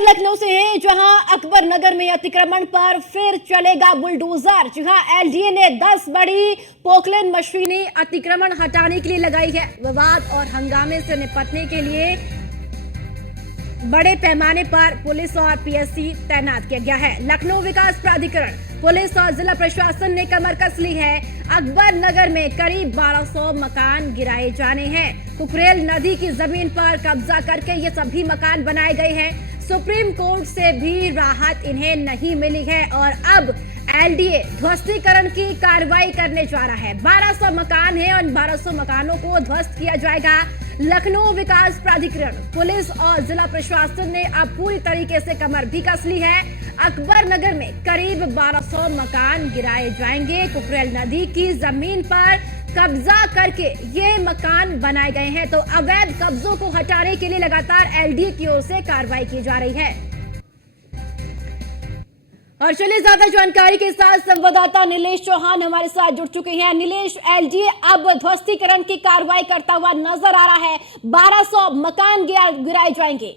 खबर लखनऊ से है, जहां अकबर नगर में अतिक्रमण पर फिर चलेगा बुलडोजर। जी हां, एलडीए ने 10 बड़ी पोकलेन मशीनें अतिक्रमण हटाने के लिए लगाई है। विवाद और हंगामे से निपटने के लिए बड़े पैमाने पर पुलिस और पीएससी तैनात किया गया है। लखनऊ विकास प्राधिकरण, पुलिस और जिला प्रशासन ने कमर कस ली है। अकबर नगर में करीब 1200 मकान गिराए जाने हैं। कुकरेल नदी की जमीन पर कब्जा करके ये सभी मकान बनाए गए हैं। सुप्रीम कोर्ट से भी राहत इन्हें नहीं मिली है और अब एलडीए ध्वस्तीकरण की कार्रवाई करने जा रहा है। 1200 मकान हैं और 1200 मकानों को ध्वस्त किया जाएगा। लखनऊ विकास प्राधिकरण, पुलिस और जिला प्रशासन ने अब पूरी तरीके से कमर भी कस ली है। अकबर नगर में करीब 1200 मकान गिराए जाएंगे। कुकरेल नदी की जमीन पर कब्जा करके ये मकान बनाए गए हैं। तो अवैध कब्जों को हटाने के लिए लगातार एलडीए की ओर से कार्रवाई की जा रही है। और चलिए ज्यादा जानकारी के साथ संवाददाता नीलेश चौहान हमारे साथ जुड़ चुके हैं। नीलेश, एलडीए अब ध्वस्तीकरण की कार्रवाई करता हुआ नजर आ रहा है। 1200 मकान गिराए जाएंगे।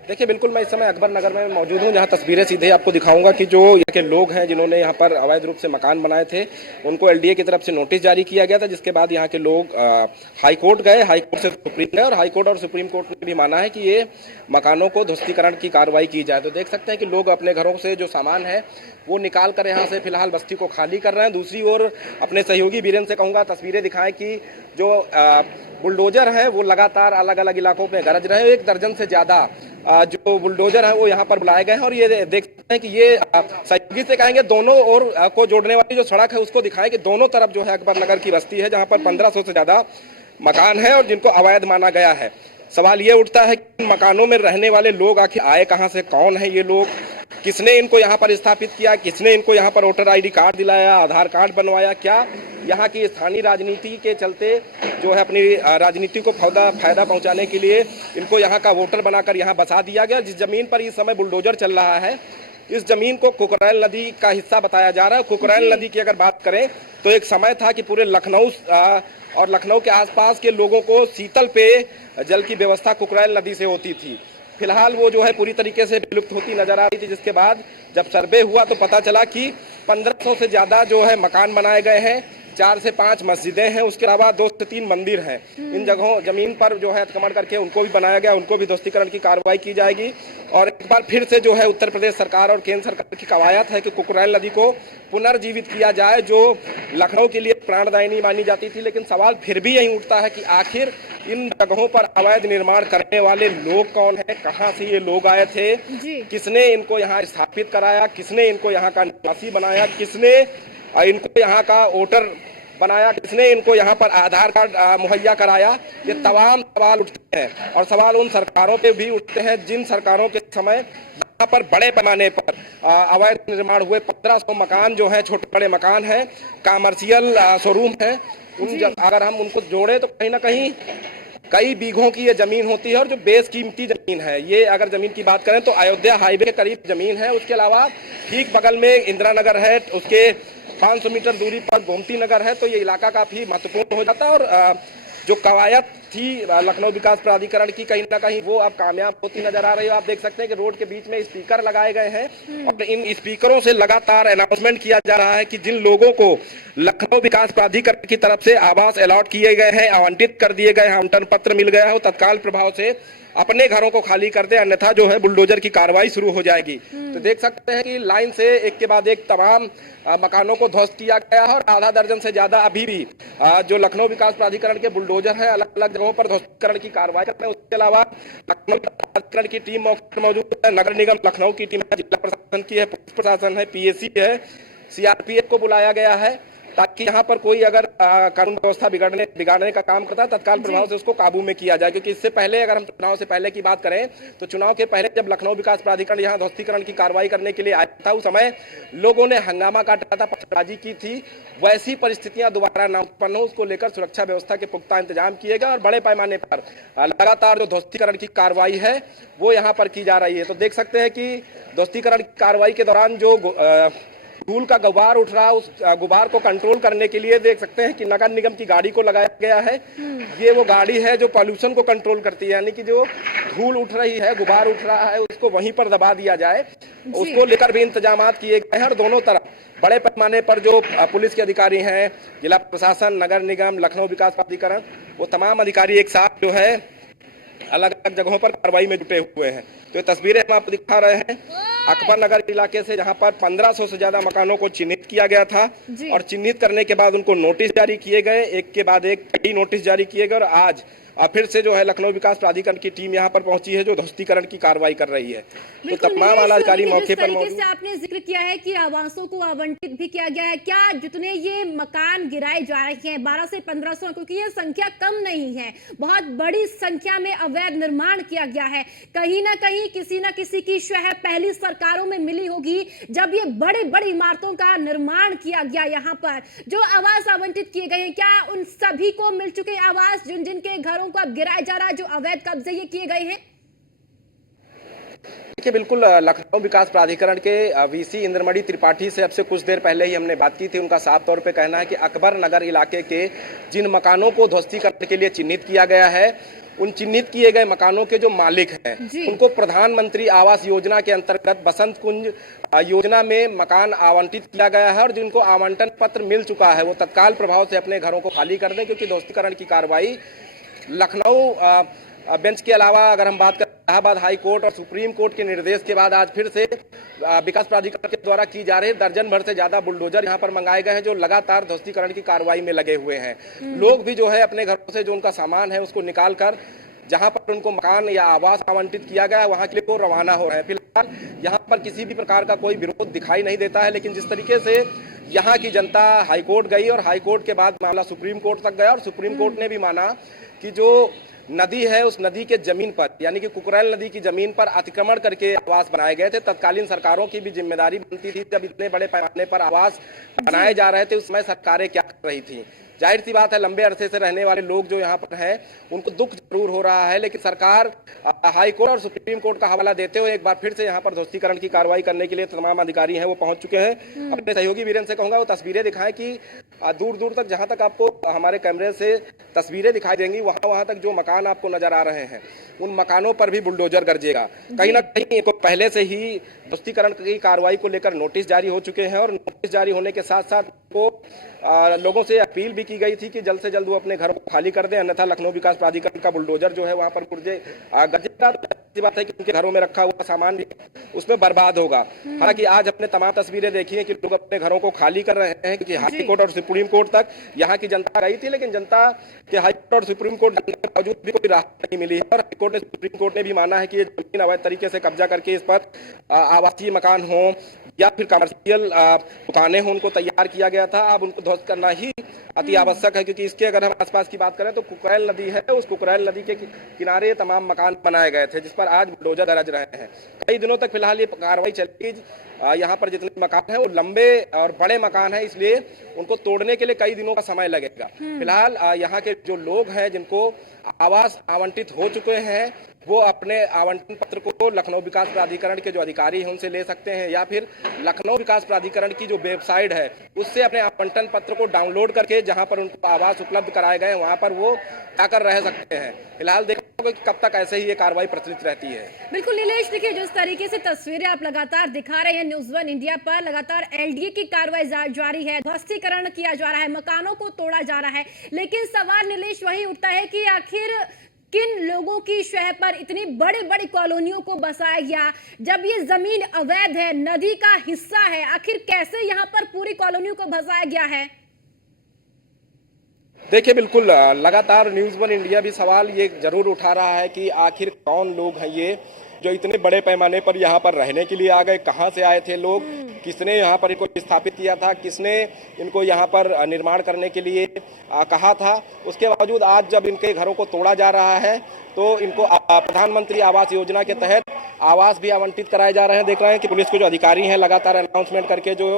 देखिए, बिल्कुल मैं इस समय अकबर नगर में मौजूद हूँ, जहाँ तस्वीरें सीधे आपको दिखाऊंगा कि जो यहाँ के लोग हैं जिन्होंने यहाँ पर अवैध रूप से मकान बनाए थे, उनको एलडीए की तरफ से नोटिस जारी किया गया था, जिसके बाद यहाँ के लोग हाई कोर्ट गए, हाई कोर्ट से सुप्रीम गए और हाई कोर्ट और सुप्रीम कोर्ट ने भी माना है कि ये मकानों को ध्वस्तीकरण की कार्रवाई की जाए। तो देख सकते हैं कि लोग अपने घरों से जो सामान है वो निकाल कर यहाँ से फिलहाल बस्ती को खाली कर रहे हैं। दूसरी ओर अपने सहयोगी वीरेंद्र से कहूँगा तस्वीरें दिखाएं कि जो बुलडोजर हैं वो लगातार अलग अलग इलाकों में गरज रहे हैं। 1 दर्जन से ज़्यादा जो बुलडोजर हैं वो यहाँ पर बुलाए गए हैं और ये देख सकते हैं कि ये सहयोगी से कहेंगे दोनों ओर को जोड़ने वाली जो सड़क है उसको दिखाएं कि दोनों तरफ जो है अकबर नगर की बस्ती है, जहाँ पर 1500 से ज़्यादा मकान है और जिनको अवैध माना गया है। सवाल ये उठता है कि इन मकानों में रहने वाले लोग आखिर आए कहाँ से, कौन है ये लोग, किसने इनको यहाँ पर स्थापित किया, किसने इनको यहाँ पर वोटर आईडी कार्ड दिलाया, आधार कार्ड बनवाया, क्या यहाँ की स्थानीय राजनीति के चलते जो है अपनी राजनीति को फायदा पहुँचाने के लिए इनको यहाँ का वोटर बनाकर यहाँ बसा दिया गया। जिस जमीन पर इस समय बुलडोजर चल रहा है, इस जमीन को कुकरेल नदी का हिस्सा बताया जा रहा है। कुकरेल नदी की अगर बात करें तो एक समय था कि पूरे लखनऊ और लखनऊ के आसपास के लोगों को शीतल पेय जल की व्यवस्था कुकरेल नदी से होती थी। फिलहाल वो जो है पूरी तरीके से विलुप्त होती नजर आ रही थी, जिसके बाद जब सर्वे हुआ तो पता चला कि 1500 से ज़्यादा जो है मकान बनाए गए हैं, 4 से 5 मस्जिदें हैं, उसके अलावा 2 से 3 मंदिर हैं। इन जगहों जमीन पर जो है अतिक्रमण करके उनको भी बनाया गया, उनको भी ध्वस्तीकरण की कार्रवाई की जाएगी। और एक बार फिर से जो है उत्तर प्रदेश सरकार और केंद्र सरकार की कवायद है कि कुकरेल नदी को पुनर्जीवित किया जाए, जो लखनऊ के लिए प्राणदायिनी मानी जाती थी। लेकिन सवाल फिर भी यही उठता है कि आखिर इन जगहों पर अवैध निर्माण करने वाले लोग कौन है, कहाँ से ये लोग आए थे, किसने इनको यहाँ स्थापित कराया, किसने इनको यहाँ का निवासी बनाया, किसने इनको यहाँ का वोटर बनाया, किसने इनको यहाँ पर आधार कार्ड मुहैया कराया। ये तमाम सवाल उठते हैं और सवाल उन सरकारों पे भी उठते हैं जिन सरकारों के समय यहाँ पर बड़े पैमाने पर अवैध निर्माण हुए। 1500 मकान जो है छोटे बड़े मकान हैं, कमर्शियल शोरूम है, अगर हम उनको जोड़े तो कहीं ना कहीं कई बीघों की ये जमीन होती है और जो बेशकीमती जमीन है, ये अगर जमीन की बात करें तो अयोध्या हाईवे के करीब जमीन है। उसके अलावा ठीक बगल में इंदिरा नगर है, उसके 500 मीटर दूरी पर गोमती नगर है। तो ये इलाका काफी महत्वपूर्ण हो जाता है और जो कवायद थी लखनऊ विकास प्राधिकरण की कहीं ना कहीं वो अब कामयाब होती नजर आ रही है। आप देख सकते हैं कि रोड के बीच में स्पीकर लगाए गए हैं और इन स्पीकरों से लगातार अनाउंसमेंट किया जा रहा है कि जिन लोगों को लखनऊ विकास प्राधिकरण की तरफ से आवास अलॉट किए गए हैं, आवंटित कर दिए गए हैं, आवंटन पत्र मिल गया है, वो तत्काल प्रभाव से अपने घरों को खाली कर दे, अन्यथा जो है बुलडोजर की कार्रवाई शुरू हो जाएगी। तो देख सकते हैं कि लाइन से एक के बाद एक तमाम मकानों को ध्वस्त किया गया है और आधा दर्जन से ज्यादा अभी भी जो लखनऊ विकास प्राधिकरण के बुलडोजर हैं अलग अलग जगहों पर ध्वस्तीकरण की कार्रवाई करते हैं। उसके अलावा लखनऊ प्राधिकरण की टीम मौजूद है, नगर निगम लखनऊ की टीम है, जिला प्रशासन की है, पुलिस प्रशासन है, पीएसी है, सीआरपीएफ को बुलाया गया है ताकि यहाँ पर कोई अगर कानून व्यवस्था बिगाड़ने का काम करता है तत्काल प्रभाव से उसको काबू में किया जाए। क्योंकि इससे पहले अगर हम चुनाव से पहले की बात करें तो चुनाव के पहले जब लखनऊ विकास प्राधिकरण यहाँ ध्वस्तीकरण की कार्रवाई करने के लिए आया था, उस समय लोगों ने हंगामा काटा था, पथराजी की थी। वैसी परिस्थितियां दोबारा न उत्पन्न हो, उसको लेकर सुरक्षा व्यवस्था के पुख्ता इंतजाम किए गए और बड़े पैमाने पर लगातार जो ध्वस्तीकरण की कार्रवाई है वो यहाँ पर की जा रही है। तो देख सकते हैं कि ध्वस्तीकरण की कार्रवाई के दौरान जो धूल का गुबार उठ रहा है, उस गुबार को कंट्रोल करने के लिए देख सकते हैं कि नगर निगम की गाड़ी को लगाया गया है। ये वो गाड़ी है जो पॉल्यूशन को कंट्रोल करती है, यानी कि जो धूल उठ रही है, गुबार उठ रहा है, उसको वहीं पर दबा दिया जाए, उसको लेकर भी इंतजाम किए गए हैं। और दोनों तरफ बड़े पैमाने पर जो पुलिस के अधिकारी हैं, जिला प्रशासन, नगर निगम, लखनऊ विकास प्राधिकरण, वो तमाम अधिकारी एक साथ जो है अलग अलग जगहों पर कार्रवाई में जुटे हुए हैं। तो ये तस्वीरें हम आपको दिखा रहे हैं अकबर नगर इलाके से, जहां पर 1500 से ज्यादा मकानों को चिन्हित किया गया था और चिन्हित करने के बाद उनको नोटिस जारी किए गए, एक के बाद एक कई नोटिस जारी किए गए। और आज फिर से जो है लखनऊ विकास प्राधिकरण की टीम यहां पर पहुंची है जो ध्वस्तीकरण की कार्रवाई कर रही है। तो तमाम आला अधिकारी मौके पर मौजूद। आपने जिक्र किया है कि आवासों को आवंटित भी किया गया है, क्या जितने ये मकान गिराए जा रहे हैं 12 से 1500, क्योंकि ये संख्या कम नहीं है, बहुत बड़ी संख्या में अवैध निर्माण किया गया है, कहीं ना कहीं किसी ना किसी की शह पहली सरकारों में मिली होगी जब ये बड़ी बड़ी इमारतों का निर्माण किया गया। यहाँ पर जो आवास आवंटित किए गए हैं, क्या उन सभी को मिल चुके आवास जिन जिन के घरों को अब गिराया जा रहा है, जो अवैध कब्जे ये किए गए हैं? देखिए, बिल्कुल लखनऊ विकास प्राधिकरण के वीसी इंद्रमणि त्रिपाठी से अब से कुछ देर पहले ही हमने बात की थी। उनका साफ तौर पे कहना है कि अकबर नगर इलाके के जिन मकानों को ध्वस्तीकरण के लिए चिन्हित किया गया है, उन चिन्हित किए गए मकानों के जो मालिक हैं उनको प्रधानमंत्री आवास योजना के अंतर्गत बसंत कुंज योजना में मकान आवंटित किया गया है। और जिनको आवंटन पत्र मिल चुका है वो तत्काल प्रभाव से अपने घरों को खाली कर दें, क्योंकि ध्वस्तीकरण की कार्रवाई लखनऊ बेंच के अलावा अगर हम बात करें इलाहाबाद हाई कोर्ट और सुप्रीम कोर्ट के निर्देश के बाद आज फिर से विकास प्राधिकरण के द्वारा की जा रही दर्जन भर से ज्यादा बुलडोजर यहां पर मंगाए गए हैं जो लगातार ध्वस्तीकरण की कार्रवाई में लगे हुए हैं। लोग भी जो है अपने घरों से जो उनका सामान है उसको निकाल कर जहां पर उनको मकान या आवास आवंटित किया गया है वहां के लिए वो रवाना हो रहे हैं। फिलहाल यहाँ पर किसी भी प्रकार का कोई विरोध दिखाई नहीं देता है, लेकिन जिस तरीके से यहाँ की जनता हाईकोर्ट गई और हाईकोर्ट के बाद मामला सुप्रीम कोर्ट तक गया और सुप्रीम कोर्ट ने भी माना कि जो नदी है उस नदी के जमीन पर यानी कि कुकरैल नदी की जमीन पर अतिक्रमण करके आवास बनाए गए थे। तत्कालीन सरकारों की भी जिम्मेदारी बनती थी, जब इतने बड़े पैमाने पर आवास बनाए जा रहे थे उस समय सरकारें क्या कर रही थी। जाहिर सी बात है लंबे अरसे से रहने वाले लोग जो यहाँ पर हैं उनको दुख जरूर हो रहा है, लेकिन सरकार हाई कोर्ट और सुप्रीम कोर्ट का हवाला देते हुए एक बार फिर से यहाँ पर ध्वस्तीकरण की कार्रवाई करने के लिए तमाम अधिकारी हैं वो पहुंच चुके हैं। अपने सहयोगी वीरेंद्र से कहूंगा वो तस्वीरें दिखाएं कि दूर दूर तक जहां तक आपको हमारे कैमरे से तस्वीरें दिखाई देंगी वहां तक जो मकान आपको नजर आ रहे हैं उन मकानों पर भी बुलडोजर गरजेगा। कहीं ना कहीं पहले से ही ध्वस्तीकरण की कार्रवाई को लेकर नोटिस जारी हो चुके हैं और नोटिस जारी होने के साथ साथ को लोगों से अपील भी की गई थी कि जल्द से जल्द वो अपने घरों को खाली कर दें, अन्यथा लखनऊ विकास प्राधिकरण का बुलडोजर जो है वहां पर गरजेगा। बात है कि उनके घरों में रखा हुआ सामान भी उसमें बर्बाद होगा। हालांकि आज अपने तमाम तस्वीरें देखी है कि लोग अपने घरों को खाली कर रहे हैं, क्योंकि हाई कोर्ट और सुप्रीम कोर्ट तक यहाँ की जनता गई थी, लेकिन जनता के हाई कोर्ट और सुप्रीम कोर्ट जाने के बावजूद भी कोई राहत नहीं मिली है। और हाई कोर्ट सुप्रीम कोर्ट ने भी माना है कि ये जमीन अवैध तरीके से कब्जा करके इस पर आवासीय मकान हो या फिर कमर्शियल दुकानें हो उनको तैयार किया गया था। अब उनको ध्वस्त करना ही अति आवश्यक है, क्योंकि इसके अगर हम आसपास की बात करें तो कुकरैल नदी है, उस कुकरैल नदी के किनारे तमाम मकान बनाए गए थे जिस पर आज बुलडोजर गरज रहे हैं। कई दिनों तक फिलहाल ये कार्रवाई चलेगी। यहाँ पर जितने मकान हैं वो लंबे और बड़े मकान हैं, इसलिए उनको तोड़ने के लिए कई दिनों का समय लगेगा। फिलहाल यहाँ के जो लोग हैं जिनको आवास आवंटित हो चुके हैं वो अपने आवंटन पत्र को लखनऊ विकास प्राधिकरण के जो अधिकारी हैं उनसे ले सकते हैं, या फिर लखनऊ विकास प्राधिकरण की जो वेबसाइट है उससे अपने आवंटन पत्र को डाउनलोड करके जहां पर उनको आवास उपलब्ध कराए गए वहां पर वो जाकर रह सकते हैं। फिलहाल देखा होगा कि कब तक ऐसे ही ये कार्रवाई प्रचलित रहती है। बिल्कुल नीलेश, देखिए जिस तरीके से तस्वीरें आप लगातार दिखा रहे हैं न्यूज़ वन इंडिया पर, लगातार एलडीए की कार्रवाई जारी है, ध्वस्तीकरण किया जा रहा है, मकानों को तोड़ा जा रहा है, लेकिन सवाल नीलेश वही उठता है कि आखिर किन लोगों की शह पर इतनी बड़ी बड़ी कॉलोनियों को बसाया गया जब ये जमीन अवैध है, नदी का हिस्सा है, आखिर कैसे यहाँ पर पूरी कॉलोनियों को बसाया गया है? देखिए, बिल्कुल लगातार न्यूज़ वन इंडिया भी सवाल ये जरूर उठा रहा है कि आखिर कौन लोग हैं ये जो इतने बड़े पैमाने पर यहाँ पर रहने के लिए आ गए, कहाँ से आए थे लोग, किसने यहाँ पर इनको स्थापित किया था, किसने इनको यहाँ पर निर्माण करने के लिए कहा था। उसके बावजूद आज जब इनके घरों को तोड़ा जा रहा है तो इनको प्रधानमंत्री आवास योजना के तहत आवास भी आवंटित कराए जा रहे हैं। देख रहे हैं कि पुलिस के जो अधिकारी हैं लगातार अनाउंसमेंट करके जो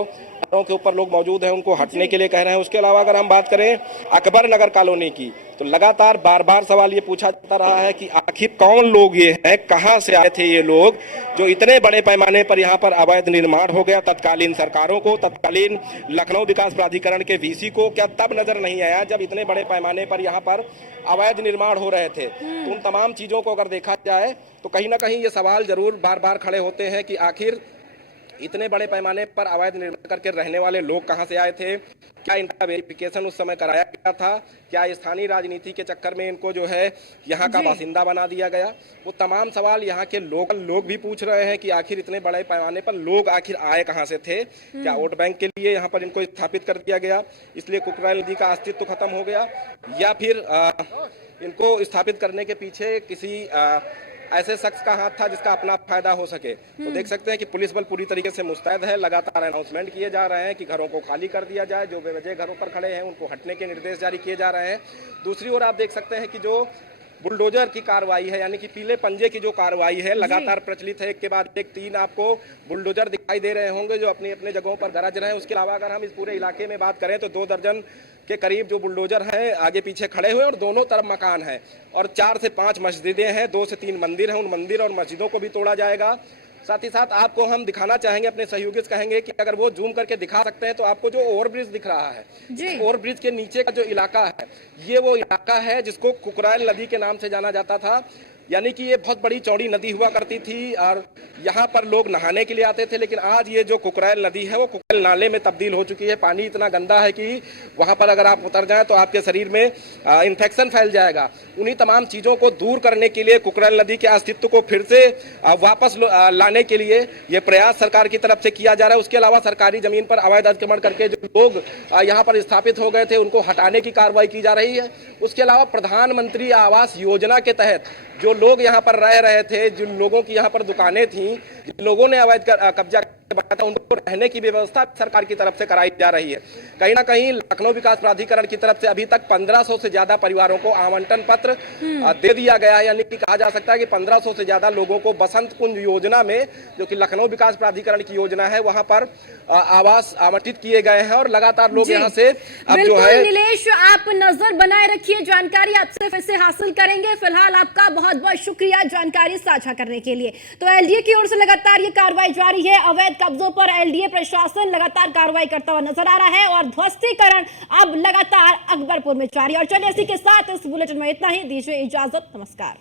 दीवारों के ऊपर लोग मौजूद हैं, उनको हटने के लिए कह रहे हैं। उसके अलावा अगर हम बात करें अकबर नगर कॉलोनी की, तो लगातार बार बार सवाल ये पूछा जाता रहा है कि आखिर कौन लोग ये हैं, कहां से आए थे ये लोग, जो इतने बड़े पैमाने पर यहाँ पर अवैध निर्माण हो गया। तत्कालीन सरकारों को, तत्कालीन लखनऊ विकास प्राधिकरण के वीसी को क्या तब नजर नहीं आया जब इतने बड़े पैमाने पर यहाँ पर अवैध निर्माण हो रहे थे? तो उन तमाम चीजों को अगर देखा जाए तो कहीं ना कहीं ये सवाल जरूर बार बार खड़े होते हैं कि आखिर इतने बड़े पैमाने पर अवैध निर्माण करके रहने वाले लोग कहां से आए थे? क्या इनका वेरिफिकेशन उस समय कराया गया था? क्या स्थानीय राजनीति के चक्कर में इनको जो है यहाँ का बासिंदा बना दिया गया? वो तमाम सवाल यहाँ के लोकल लोग भी पूछ रहे हैं कि आखिर इतने बड़े पैमाने पर लोग आखिर आए कहां से थे? क्या वोट बैंक के लिए यहाँ पर इनको स्थापित कर दिया गया, इसलिए कुकराइल नदी का अस्तित्व खत्म हो गया, या फिर इनको स्थापित करने के पीछे किसी ऐसे शख्स का हाथ था जिसका अपना फायदा हो सके? तो देख सकते हैं कि पुलिस बल पूरी तरीके से मुस्तैद है। लगातार अनाउंसमेंट किए जा रहे हैं कि घरों को खाली कर दिया जाए, जो बेवजह घरों पर खड़े हैं उनको हटने के निर्देश जारी किए जा रहे हैं। दूसरी ओर आप देख सकते हैं कि जो बुलडोजर की कार्रवाई है, यानी कि पीले पंजे की जो कार्रवाई है, लगातार प्रचलित है। एक के बाद एक 3 आपको बुलडोजर दिखाई दे रहे होंगे जो अपनी अपनी जगहों पर गरज रहे हैं। उसके अलावा अगर हम इस पूरे इलाके में बात करें तो 2 दर्जन के करीब जो बुलडोजर हैं आगे पीछे खड़े हुए और दोनों तरफ मकान है, और 4 से 5 मस्जिदें हैं, 2 से 3 मंदिर हैं। उन मंदिर और मस्जिदों को भी तोड़ा जाएगा। साथ ही साथ आपको हम दिखाना चाहेंगे, अपने सहयोगी से कहेंगे कि अगर वो जूम करके दिखा सकते हैं तो आपको जो ओवरब्रिज दिख रहा है, ओवरब्रिज के नीचे का जो इलाका है, ये वो इलाका है जिसको कुकराइल नदी के नाम से जाना जाता था। यानी कि ये बहुत बड़ी चौड़ी नदी हुआ करती थी और यहाँ पर लोग नहाने के लिए आते थे, लेकिन आज ये जो कुकराइल नदी है वो कुकराइल नाले में तब्दील हो चुकी है। पानी इतना गंदा है कि वहाँ पर अगर आप उतर जाएं तो आपके शरीर में इन्फेक्शन फैल जाएगा। उन्हीं तमाम चीज़ों को दूर करने के लिए, कुकराइल नदी के अस्तित्व को फिर से वापस लाने के लिए ये प्रयास सरकार की तरफ से किया जा रहा है। उसके अलावा सरकारी जमीन पर अवैध अतिक्रमण करके जो लोग यहाँ पर स्थापित हो गए थे उनको हटाने की कार्रवाई की जा रही है। उसके अलावा प्रधानमंत्री आवास योजना के तहत जो लोग यहाँ पर रह रहे थे, जिन लोगों की यहाँ पर दुकानें थी, जिन लोगों ने अवैध कब्जा बनाया था, उनको रहने की व्यवस्था सरकार की तरफ से कराई जा रही है। कहीं ना कहीं लखनऊ विकास प्राधिकरण की तरफ से अभी तक 1500 से ज्यादा परिवारों को आवंटन पत्र दे दिया गया है। यानी कि कहा जा सकता है कि 1500 से ज्यादा लोगों को बसंत कुंज योजना में, जो कि लखनऊ विकास प्राधिकरण की योजना है, वहां पर आवास आवंटित किए गए हैं और लगातार लोग यहाँ से अब जो है। नीलेश, आप नजर बनाए रखिए, जानकारी आपसे फिर से हासिल करेंगे। फिलहाल आपका बहुत बहुत शुक्रिया जानकारी साझा करने के लिए। तो एलडीए की ओर से लगातार ये कार्रवाई जारी है। अवैध कब्जों पर एलडीए प्रशासन लगातार कार्रवाई करता हुआ नजर आ रहा है और ध्वस्तीकरण अब लगातार अकबरपुर में जारी। और चलिए इसी के साथ इस बुलेटिन में इतना ही। दीजिए इजाजत, नमस्कार।